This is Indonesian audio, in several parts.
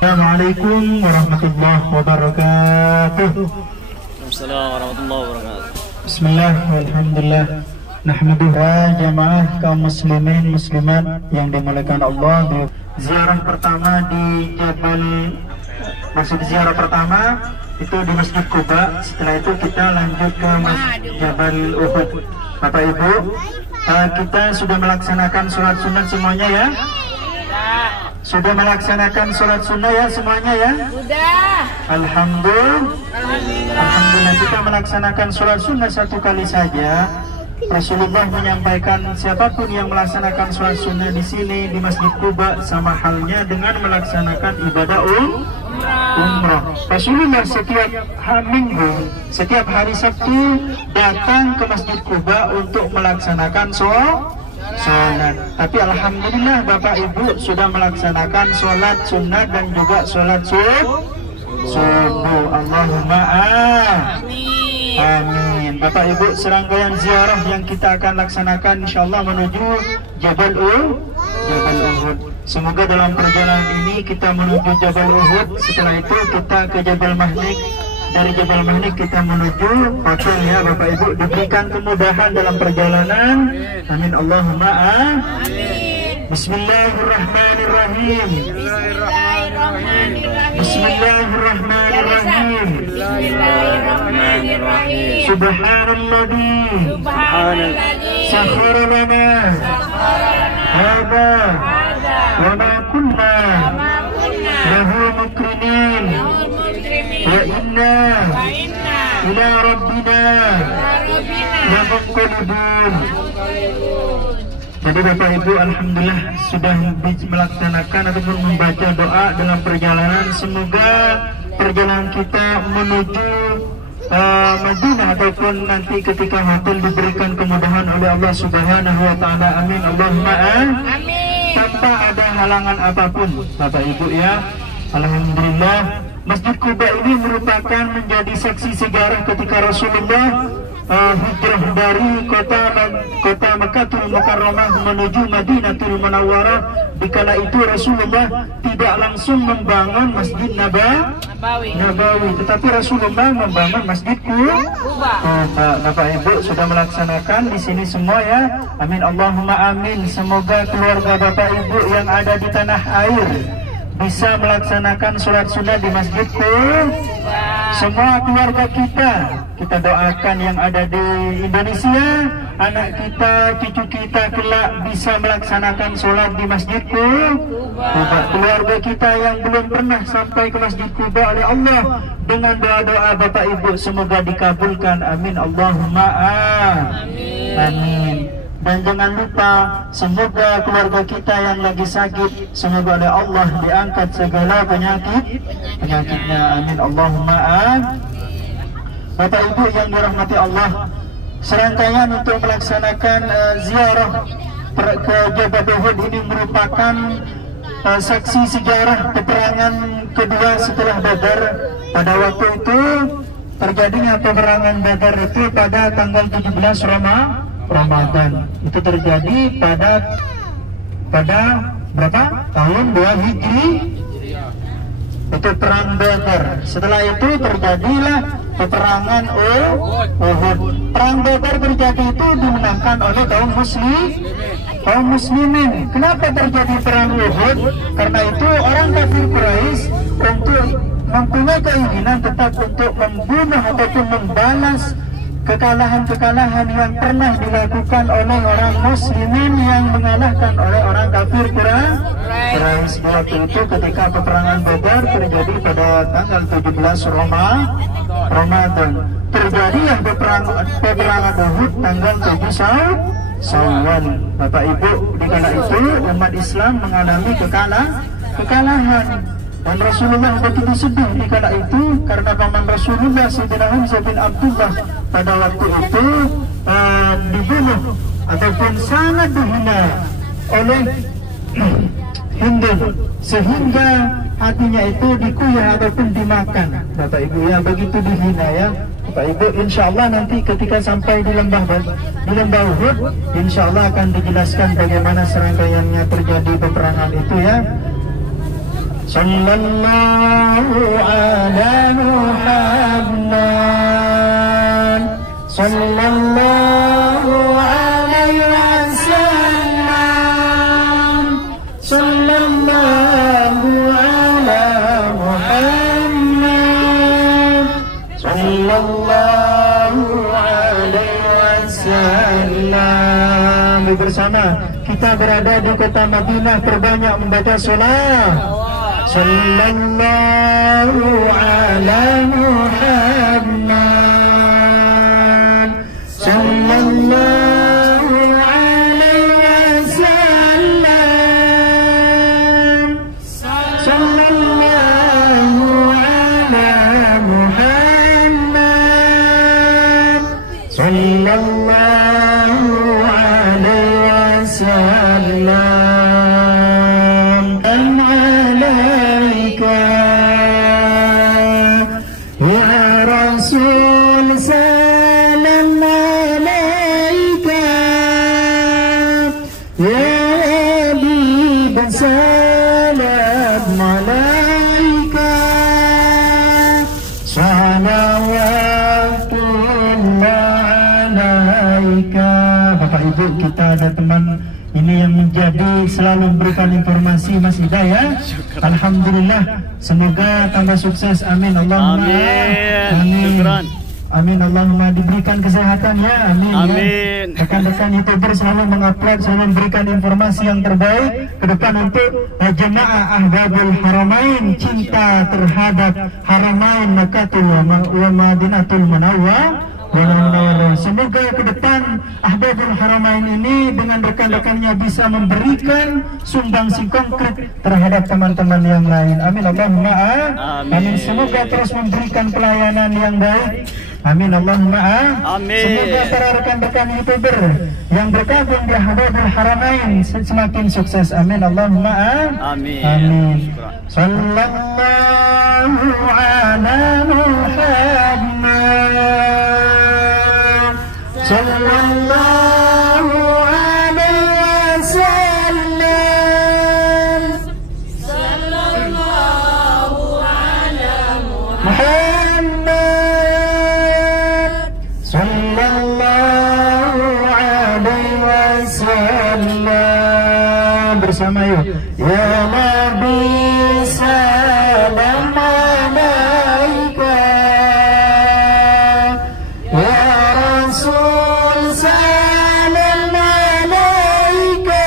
Assalamualaikum warahmatullahi wabarakatuh. Assalamualaikum warahmatullahi wabarakatuh. Bismillah, alhamdulillah. Nahmaduha jamaah kaum muslimin muslimat yang dimuliakan Allah. Ziarah pertama di ziarah pertama itu di Masjid Quba. Setelah itu kita lanjut ke Jabal Uhud. Bapak Ibu, kita sudah melaksanakan sholat sunnah semuanya ya? Sudah melaksanakan sholat sunnah ya semuanya ya? Sudah. Alhamdulillah kita melaksanakan sholat sunnah satu kali saja. Rasulullah menyampaikan siapapun yang melaksanakan sholat sunnah di sini di Masjid Quba sama halnya dengan melaksanakan ibadah umrah. Rasulullah setiap minggu, setiap hari Sabtu datang ke Masjid Quba untuk melaksanakan sholat. Tapi alhamdulillah Bapak Ibu sudah melaksanakan sholat sunnah dan juga sholat subuh. Allahumma amin. Bapak Ibu, serangkaian ziarah yang kita akan laksanakan insyaallah menuju Jabal Uhud. Semoga dalam perjalanan ini kita menuju Jabal Uhud. Setelah itu kita ke Jabal Mahnik. Dari Jabal Mahnik kita menuju hotel ya Bapak Ibu. Diberikan kemudahan dalam perjalanan. Amin. Allahumma amin. Bismillahirrahmanirrahim. Bismillahirrahmanirrahim. Subhanalladzi sakhkhara lana hadza wa ma kunna lahu muqrinin wa inna ila rabbina lamunqalibun. Jadi Bapak Ibu alhamdulillah sudah melaksanakan ataupun membaca doa dalam perjalanan. Semoga perjalanan kita menuju Madinah ataupun nanti ketika hotel diberikan kemudahan oleh Allah Subhanahu wa taala. Amin. Allahumma amin. Tanpa ada halangan apapun Bapak Ibu ya. Alhamdulillah Masjid Quba ini merupakan menjadi saksi sejarah ketika Rasulullah hijrah dari kota Makkahul Mukarramah menuju Madinatul Munawwarah. Dikala itu Rasulullah tidak langsung membangun Masjid Nabawi, tetapi Rasulullah membangun Masjid Quba. Bapak Ibu sudah melaksanakan di sini semua ya. Amin. Allahumma amin. Semoga keluarga Bapak Ibu yang ada di tanah air bisa melaksanakan sholat sunnah di Masjid Quba. Semua keluarga kita doakan yang ada di Indonesia, anak kita, cucu kita kelak bisa melaksanakan sholat di Masjid Quba. Keluarga kita yang belum pernah sampai ke Masjid Quba oleh Allah dengan doa-doa Bapak Ibu semoga dikabulkan. Amin. Allahumma amin. Dan jangan lupa semoga keluarga kita yang lagi sakit semoga oleh Allah diangkat segala penyakitnya. Amin. Allahumma amin. Bapak Ibu yang dirahmati Allah, serangkaian untuk melaksanakan ziarah ke Jabal Uhud ini merupakan saksi sejarah peperangan kedua setelah Badar. Pada waktu itu terjadinya peperangan Badar itu pada tanggal 17 Ramadan. Itu terjadi pada berapa? Tahun 2 Hijri. Itu perang Badar. Setelah itu terjadilah peperangan Uhud. Perang Badar terjadi itu dimenangkan oleh kaum muslimin. Kenapa terjadi perang Uhud? Karena itu orang kafir Quraisy untuk mempunyai keinginan tetap untuk membunuh ataupun membalas kekalahan-kekalahan yang pernah dilakukan oleh orang muslimin yang mengalahkan oleh orang kafir Quraisy. Waktu itu ketika peperangan Badar terjadi pada tanggal 17 Ramadan. Terjadilah peperangan Uhud tanggal 7 Syawal. Bapak Ibu, di kala itu umat Islam mengalami kekalahan. Dan Rasulullah begitu sedih di kala itu karena paman Rasulullah Sayyidina Hamzah bin Abdullah pada waktu itu dibunuh ataupun sangat dihina oleh Hindu sehingga hatinya itu dikuyah ataupun dimakan. Bapak Ibu ya, begitu dihina ya. Bapak Ibu, insya Allah nanti ketika sampai di lembah Uhud, insya Allah akan dijelaskan bagaimana serangkaiannya terjadi peperangan itu ya. sallallahu ala Muhammad, sallallahu alaihi wasallam, sallallahu ala Muhammad, sallallahu alaihi wasallam. Bersama kita berada di kota Madinah, perbanyak membaca salat. Sallallahu ala Muhammad, sallallahu alaihi wasallam, sallallahu ala Muhammad, sallallahu alaihi wasallam. Ya Rasul salam alaika, ya Habib salam alaika, salawatullah alaika. Bapak Ibu, kita ada teman ini yang menjadi selalu memberikan informasi Mas Hidayah. Alhamdulillah, semoga tambah sukses. Amin Allahumma amin. Amin Allahumma, diberikan kesehatan ya. Amin, amin. Ya. Rekan-rekan YouTuber selalu mengupload, selalu memberikan informasi yang terbaik ke depan untuk jemaah Ahbabul Haramain, cinta terhadap Haramain Makkatul wa Madinatul Munawwarah. Semoga ke depan Ahbabul Haramain ini dengan rekan-rekannya bisa memberikan sumbangsi konkret terhadap teman-teman yang lain. Amin Allahumma amin. Semoga terus memberikan pelayanan yang baik. Amin Allahumma amin. Semoga para rekan-rekan YouTuber yang bergabung di Ahbabul Haramain semakin sukses. Amin Allahumma amin. Amin. Sallallahu ala Muhammad, sallallahu alaihi wasallam, sallallahu ala Muhammad, sallallahu alaihi wasallam. Bersama yuk. Ya Nabi salam alaika, ya Rasul salam alaika,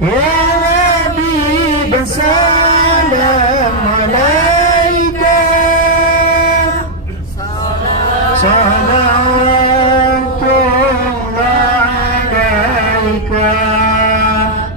ya Habib salam alaika, salawatullah alaika.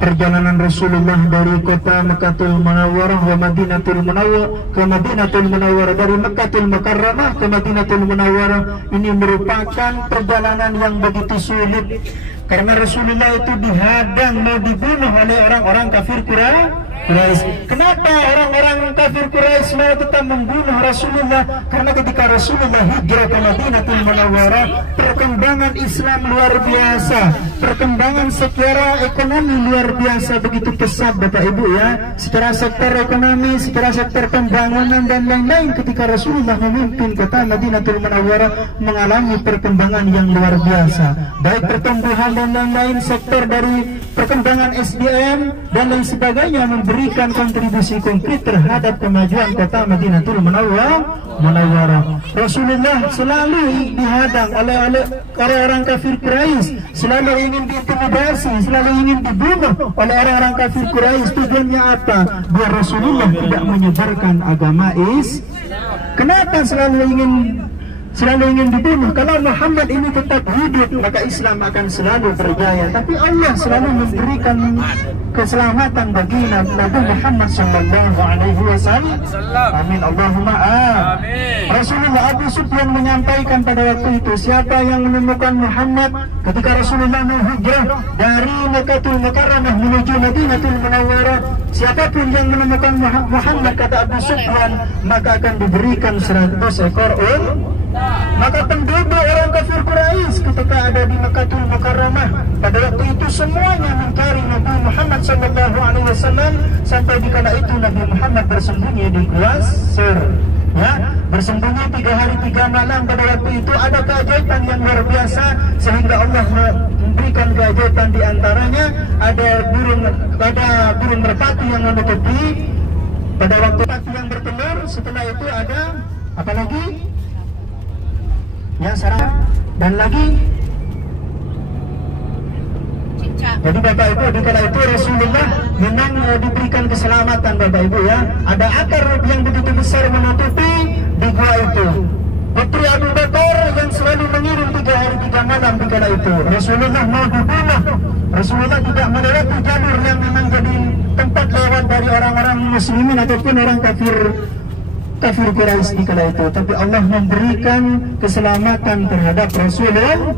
Perjalanan Rasulullah dari kota Makkatul Munawwarah wa Madinatul Munawwarah ke Madinatul Munawwarah, dari Makkatul Mukarramah ke Madinatul Munawwarah, ini merupakan perjalanan yang begitu sulit karena Rasulullah itu dihadang, mau dibunuh oleh orang-orang kafir Quraisy. Kenapa orang-orang kafir Quraisy mau tetap membunuh Rasulullah? Karena ketika Rasulullah hijrah ke Madinatul Munawwarah, perkembangan Islam luar biasa, perkembangan secara ekonomi luar biasa, begitu pesat Bapak Ibu ya, secara sektor ekonomi, secara sektor pembangunan dan lain-lain. Ketika Rasulullah memimpin kota Madinatul Munawwarah mengalami perkembangan yang luar biasa, baik pertumbuhan dan lain-lain, sektor dari perkembangan SDM dan lain sebagainya memberikan kontribusi konkret terhadap kemajuan kota Madinatul Munawwarah. Rasulullah selalu dihadang oleh orang-orang kafir Quraisy, selalu ingin diintimidasi, selalu ingin dibunuh oleh orang-orang kafir Quraisy. Tujuannya apa? Biar Rasulullah tidak menyebarkan agama Islam. Kenapa selalu ingin dibunuh? Kalau Muhammad ini tetap hidup, maka Islam akan selalu berjaya. Tapi Allah selalu memberikan keselamatan bagi Nabi Muhammad sallallahu alaihi wasallam. Amin Allahumma amin. Rasulullah, Abu Sufyan menyampaikan pada waktu itu, siapa yang menemukan Muhammad ketika Rasulullah menghijrah dari Makkatul Mukarramah menuju Madinatul Munawwarah, siapapun yang menemukan Muhammad, kata Abu Sufyan, maka akan diberikan 100 ekor Maka penduduk orang kafir Quraisy ketika ada di Makkahul Mukarramah pada waktu itu semuanya mengingkari Nabi Muhammad SAW, sampai di kala itu Nabi Muhammad bersembunyi di Gua Sur, ya, bersembunyi 3 hari 3 malam. Pada waktu itu ada keajaiban yang luar biasa sehingga Allah memberikan keajaiban, di antaranya ada burung merpati yang menutupi pada waktu yang bertelur. Setelah itu ada apa lagi? Ya, sarang dan lagi. Jadi Bapak Ibu, di kala itu Rasulullah memang diberikan keselamatan Bapak Ibu, ya. Ada akar yang begitu besar menutupi di gua itu. Putri Abu Bakar yang selalu mengirim 3 hari 3 malam di kala itu. Rasulullah mau dibunuh. Rasulullah tidak melewati jalur yang memang jadi tempat lewat dari orang-orang muslimin ataupun orang kafir Quraisy di kala itu, tapi Allah memberikan keselamatan terhadap Rasulullah.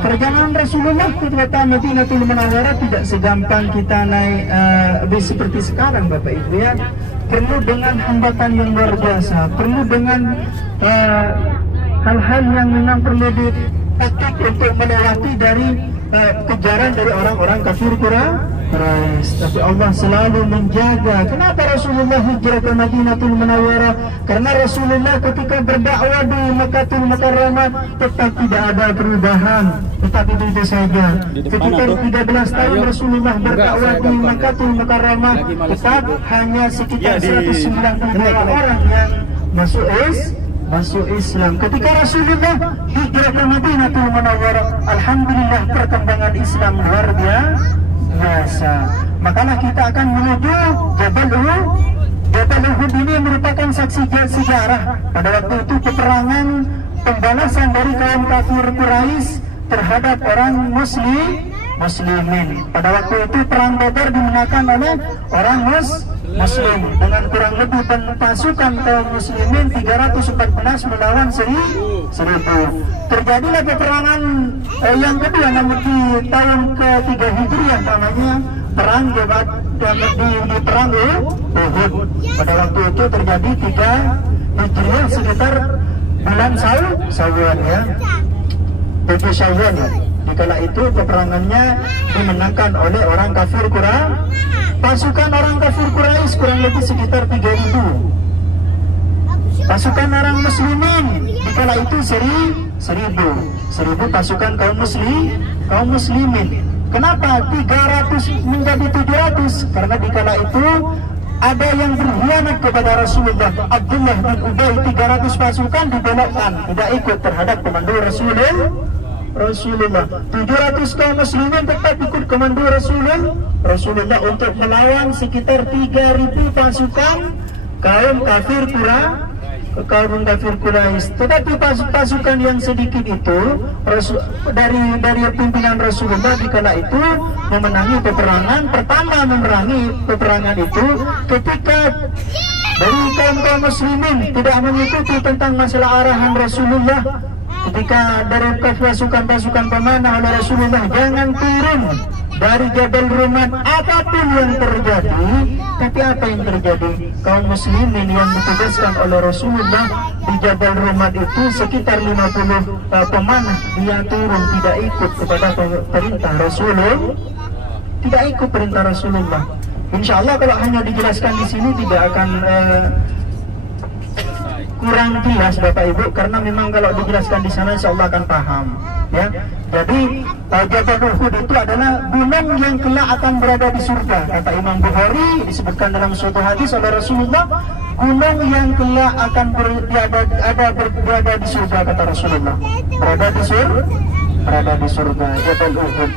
Perjalanan Rasulullah ke kota Madinatul Munawwarah tidak segampang kita naik bis seperti sekarang Bapak Ibu, ya. Perlu dengan hambatan yang luar biasa, perlu dengan hal-hal yang memang perlu ditaktik untuk melewati dari kejaran dari orang-orang kafir Quraisy. Tapi Allah selalu menjaga. Kenapa Rasulullah hijrah ke Madinatul Munawwarah? Karena Rasulullah ketika berdakwah di Makkahul Mukarramah tetap tidak ada perubahan, tetap itu saja. Ketika 13 tahun Rasulullah berdakwah di Makkahul Mukarramah, tetap hanya sekitar 192 orang yang masuk Islam. Ketika Rasulullah hijrah ke Madinatul Munawwarah, alhamdulillah perkembangan Islam luar biasa. Makalah kita akan menuju Jabal Uhud. Jabal Uhud ini merupakan saksi sejarah pada waktu itu peperangan pembalasan dari kaum kafir Quraisy terhadap orang muslimin. Pada waktu itu perang Badar dimenangkan oleh orang Muslim dengan kurang lebih pasukan kaum muslimin 314 melawan 1000. Terjadilah peperangan yang kedua, namun di tahun ke-3 Hijriah, namanya perang di perang Uhud. Pada waktu itu terjadi 3 Hijriah sekitar bulan Syawal, ya, 7 Syawal. Di kala itu peperangannya dimenangkan oleh orang kafir Quraisy. Pasukan orang kafir Quraisy kurang lebih sekitar 3000. Pasukan orang muslimin di kala itu 1000 pasukan kaum muslimin. Kenapa 300 menjadi 700? Karena di kala itu ada yang berkhianat kepada Rasulullah. Abdullah bin Ubay, 300 pasukan dibelokkan, tidak ikut terhadap komando Rasulullah. 700 kaum muslimin tetap ikut komando Rasulullah untuk melawan sekitar 3000 pasukan kaum kafir Quraisy. Tetapi pasukan yang sedikit itu dari pimpinan Rasulullah di kala itu memenangi peperangan. Pertama memerangi peperangan itu ketika dari kaum muslimin tidak mengikuti tentang masalah arahan Rasulullah. Ketika dari pasukan pemanah oleh Rasulullah, jangan turun dari Jabal Rumah apapun yang terjadi. Tapi apa yang terjadi? Kaum muslimin yang ditugaskan oleh Rasulullah di Jabal Rumah itu sekitar 50 pemanah, dia turun, tidak ikut kepada perintah Rasulullah, tidak ikut perintah Rasulullah. Insya Allah kalau hanya dijelaskan di sini tidak akan kurang jelas Bapak Ibu, karena memang kalau dijelaskan di sana insya Allah akan paham, ya. Jadi Jabal Uhud itu adalah gunung yang kelak akan berada di surga. Kata Imam Bukhari, disebutkan dalam suatu hadis oleh Rasulullah, gunung yang kelak akan berada di surga, kata Rasulullah. Berada di surga Jabal Uhud,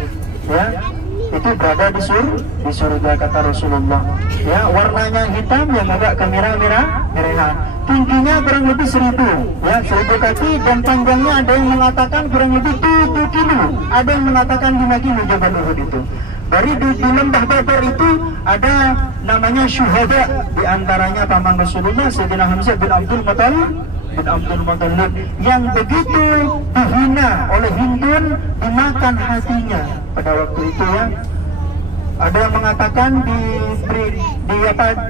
ya. Itu berada di surga, kata Rasulullah. Ya, warnanya hitam yang agak kemerah-merahan. Tingginya kurang lebih 1000 kaki, dan panjangnya ada yang mengatakan kurang lebih 7 kilo, ada yang mengatakan 5 kilo Jabal Uhud itu. Dari di lembah Badar itu ada namanya syuhada, di antaranya paman Rasulullah Sayyidina Hamzah bin Abdul Muttalib yang begitu dihina oleh Hindun, dimakan hatinya pada waktu itu, ya. Ada yang mengatakan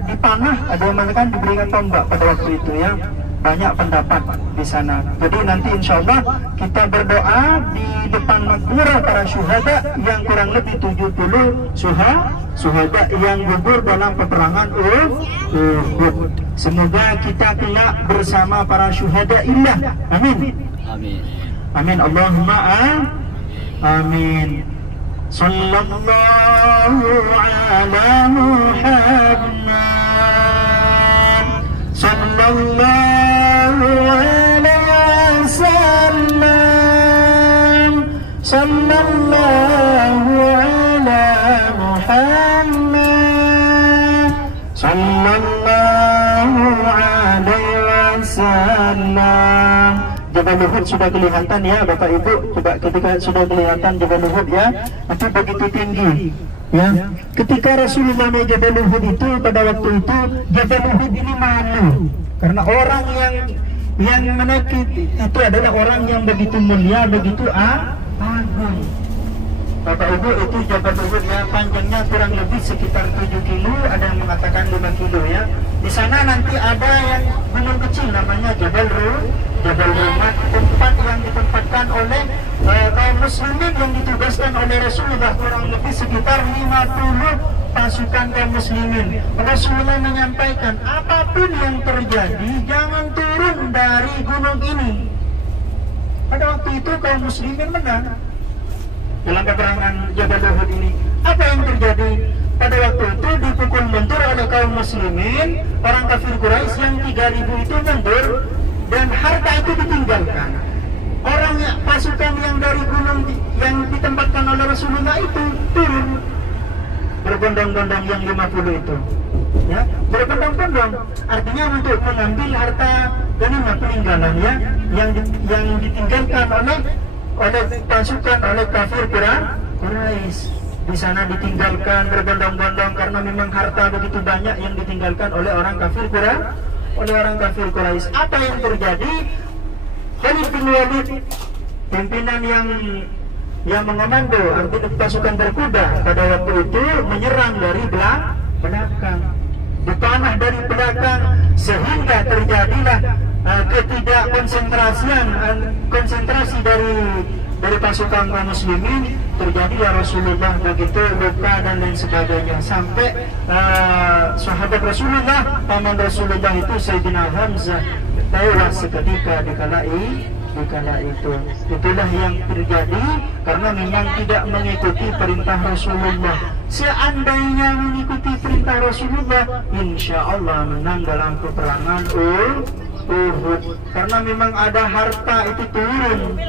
dipanah, ada yang mengatakan diberikan tombak pada waktu itu, ya. banyak pendapat di sana. Jadi nanti insya Allah kita berdoa di depan makbura para syuhada yang kurang lebih 70 syuhada yang gugur dalam peperangan Uhud. Semoga kita kelak bersama para syuhada illah. Amin. Amin. Amin. Allahumma amin. Sallallahu ala Muhammad. Sallallahu alaihi wasallam. Sallallahu ala Muhammad. Sallallahu alaihi wasallam. Jabal Uhud sudah kelihatan ya Bapak Ibu, coba ketika sudah kelihatan Jabal Uhud ya, itu begitu tinggi ya. Ketika Rasulullah naik Jabal Uhud itu, pada waktu itu Jabal Uhud ini malu karena orang yang menaiki itu adalah orang yang begitu mulia, begitu agung. Bapak Ibu, itu Jabal Uhud ya, panjangnya kurang lebih sekitar 7 kilo, ada yang mengatakan 5 kilo ya. Di sana nanti ada yang gunung kecil namanya Jabal Rumat, tempat yang ditempatkan oleh kaum muslimin yang ditugaskan oleh Rasulullah, kurang lebih sekitar 50 pasukan kaum muslimin. Rasulullah menyampaikan, apapun yang terjadi jangan turun dari gunung ini. Pada waktu itu kaum muslimin menang dalam peperangan Jabal Uhud ini. Apa yang terjadi? Pada waktu itu dipukul mundur oleh kaum muslimin, orang kafir Quraisy yang 3.000 itu mundur dan harta itu ditinggalkan. Pasukan yang dari gunung yang ditempatkan oleh Rasulullah itu turun berbondong-bondong yang 50 itu. Ya, berbondong-bondong artinya untuk mengambil harta ghanimah peninggalan ya yang ditinggalkan oleh pasukan oleh kafir Quraisy. Di sana ditinggalkan berbondong-bondong karena memang harta begitu banyak yang ditinggalkan oleh orang kafir Quraisy. Apa yang terjadi? Khalid bin Walid, pimpinan yang mengomando artinya pasukan berkuda pada waktu itu, menyerang dari belakang, dipanah dari belakang, sehingga terjadilah konsentrasi dari pasukan kaum muslimin. Terjadilah Rasulullah begitu luka dan lain sebagainya, sampai sahabat Rasulullah, paman Rasulullah itu Sayyidina Hamzah tewas seketika di kala itu. Itulah yang terjadi karena memang tidak mengikuti perintah Rasulullah. Seandainya mengikuti perintah Rasulullah, insya Allah menang dalam peperangan Uhud. Karena memang ada harta itu turun,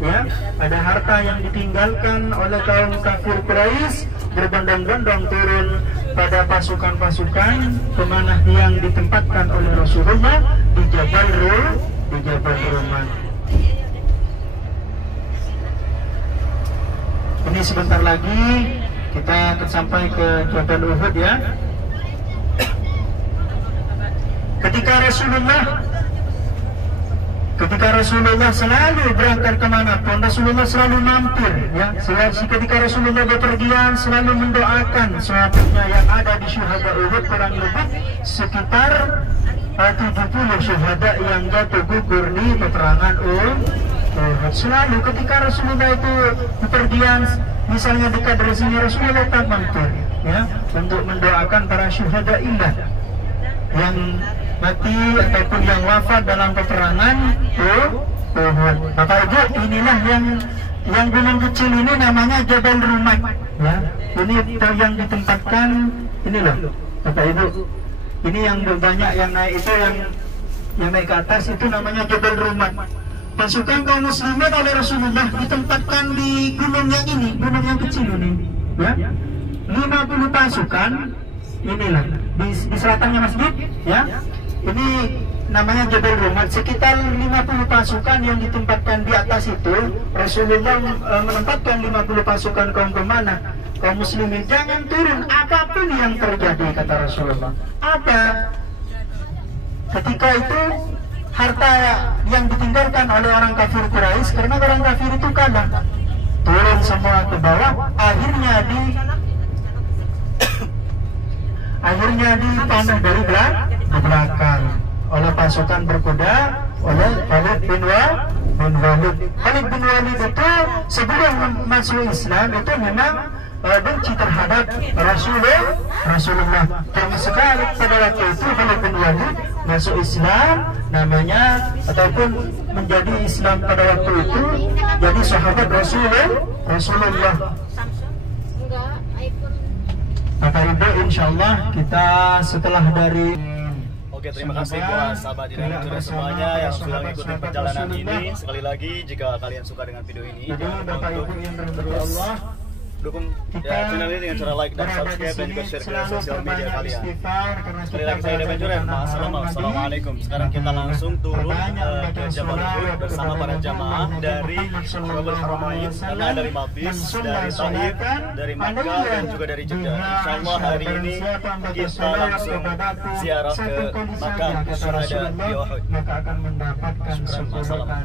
ya, ada harta yang ditinggalkan oleh kaum kafir Quraisy berbondong-bondong turun pada pasukan-pasukan pemanah yang ditempatkan oleh Rasulullah di Jabal Rumat. Ini sebentar lagi kita akan sampai ke Jabal Uhud ya. Ketika Rasulullah selalu berangkat kemanapun, Rasulullah selalu mampir ya. Ketika Rasulullah bepergian selalu mendoakan sahabatnya yang ada di syuhada Uhud, kurang lebih sekitar 70 syuhada yang jatuh gugur di peperangan Uhud. Selalu ketika Rasulullah itu bepergian, misalnya dekat dari sini, Rasulullah tak mampir ya untuk mendoakan para syuhada illah yang mati ataupun yang wafat dalam peperangan Uhud. Bapak Ibu, inilah yang gunung kecil ini namanya Jabal Rumat ya. Ini yang ditempatkan ini loh Bapak Ibu. Ini yang banyak yang naik itu, yang naik ke atas itu namanya Jabal Rumat. Pasukan kaum muslimin oleh Rasulullah ditempatkan di gunung yang ini, gunung yang kecil ini ya. 50 pasukan inilah di selatannya masjid ya. Ini namanya Jabal Rumat. Sekitar 50 pasukan yang ditempatkan di atas itu. Rasulullah menempatkan 50 pasukan kaum pemanah, kaum muslimin, jangan turun apapun yang terjadi, kata Rasulullah. Apa? Ketika itu harta yang ditinggalkan oleh orang kafir Quraisy, karena orang kafir itu kalah, turun semua ke bawah, akhirnya dipanah dari belakang oleh pasukan berkuda oleh Khalid bin Walid. Khalid bin Walid itu sebelum masuk Islam itu memang benci terhadap Rasulullah. Termasuk pada waktu itu Khalid bin Walid masuk Islam, namanya ataupun menjadi Islam pada waktu itu jadi sahabat Rasulullah. Bapak Ibu, insyaallah kita setelah dari Terima kasih buat sahabat Adventure semuanya yang sudah mengikuti perjalanan ini. Sekali lagi, jika kalian suka dengan video ini, jangan lupa untuk dukung channel ini dengan cara like dan subscribe dan juga share ke sosial media kalian. Sekali lagi saya Adventure, Assalamualaikum. Sekarang kita langsung turun ke Jabal Uhud bersama para jamaah dari Jabal Haramain, karena dari Mabis, dari Taif, dari Makkah dan juga dari Jeddah. Insyaallah hari ini kita langsung ziarah ke makam syuhada di Uhud. Maka akan mendapatkan Syukran,